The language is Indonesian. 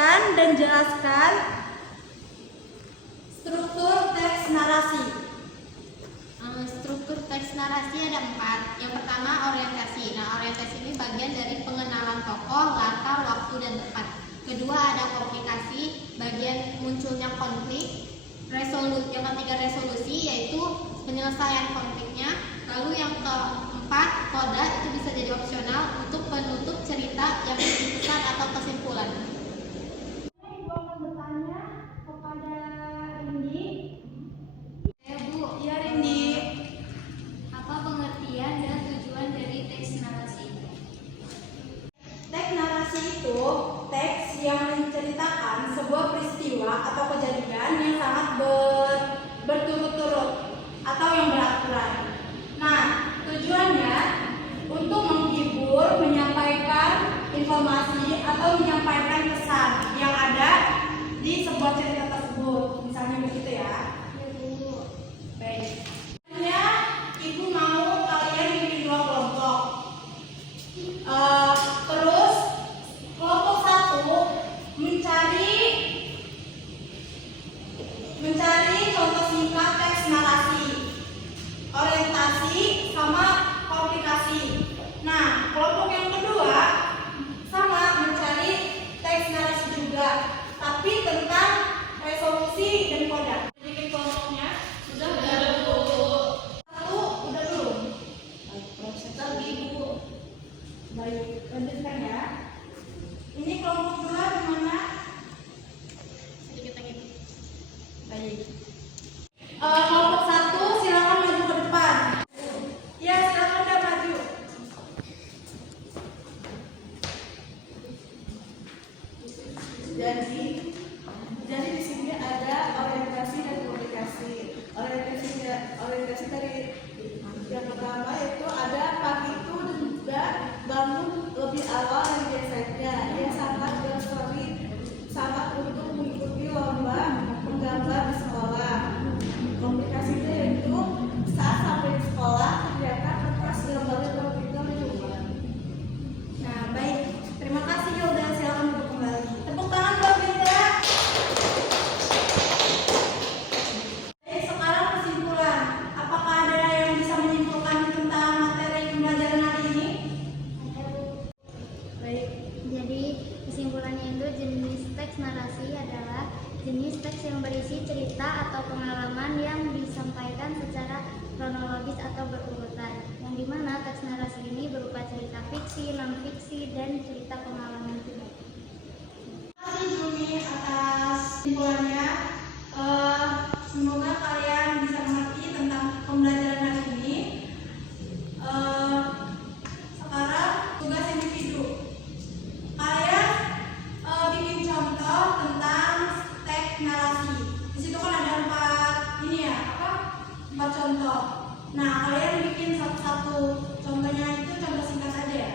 Urutkan dan jelaskan struktur teks narasi. Struktur teks narasi ada 4. Yang pertama orientasi. Nah, orientasi ini bagian dari pengenalan tokoh, latar, waktu, dan tempat. Kedua ada komplikasi, bagian munculnya konflik. Yang ketiga resolusi, yaitu penyelesaian konfliknya. Lalu yang keempat koda, itu bisa jadi opsional untuk penutup cerita yang berisi pesan atau kesimpulan. Bertanya kepada Rindi. Bu, Ya Rindi. apa pengertian dan tujuan dari teks narasi? Teks narasi itu teks yang menceritakan sebuah peristiwa atau kejadian yang sangat berturut-turut atau yang beraturan. Nah, tujuannya untuk menghibur, menyampaikan informasi atau menyampaikan pesan yang ada di sebuah cerita tersebut. Misalnya begitu ya. Baik. Selanjutnya, Ibu mau kalian bikin 2 kelompok. Terus kelompok 1 mencari contoh singkat teks narasi, orientasi sama komplikasi. Nah, kelompok yang kedua sama mencari teks narasi juga, tapi tentang resolusi dan koda. Bikin kelompoknya sudah Bu. Satu udah belum? Proses lagi Bu. Baik, lanjutkan ya. Ini kelompok 2 di mana? Sedikit lagi. Baik. Kelompok 1 silakan maju ke depan. Ya, silakan udah maju. Jadi di sini ada orientasi dan komunikasi. Orientasi dari yang pertama itu ada pagi itu dan juga bangun lebih awal dari biasanya. Ia sangat bersemangat sangat untuk mengikuti lomba menggambar di sekolah. Komunikasinya yaitu saat sampai di sekolah ternyata kertas gambarnya berpindah berubah. Nah, baik. Terima kasih Hilda. Silakan duduk kembali. Tepuk tangan buat Hilda. Baik, sekarang kesimpulan. Apakah ada yang bisa menyimpulkan tentang materi pembelajaran hari ini? Baik. Jadi kesimpulannya itu jenis teks narasi adalah jenis teks yang berisi cerita atau pengalaman yang disampaikan secara kronologis atau berurutan, yang dimana teks narasi ini berupa cerita fiksi, non-fiksi, dan cerita pengalaman juga. Terima kasih Jumi atas kesimpulannya. Semoga kalian bisa mengerti tentang pembelajaran hari ini. Sekarang tugas individu. Kalian bikin contoh tentang teks narasi. Di situ kan ada 4 contoh. Nah, kalian bikin satu-satu. Contohnya itu contoh singkat aja ya.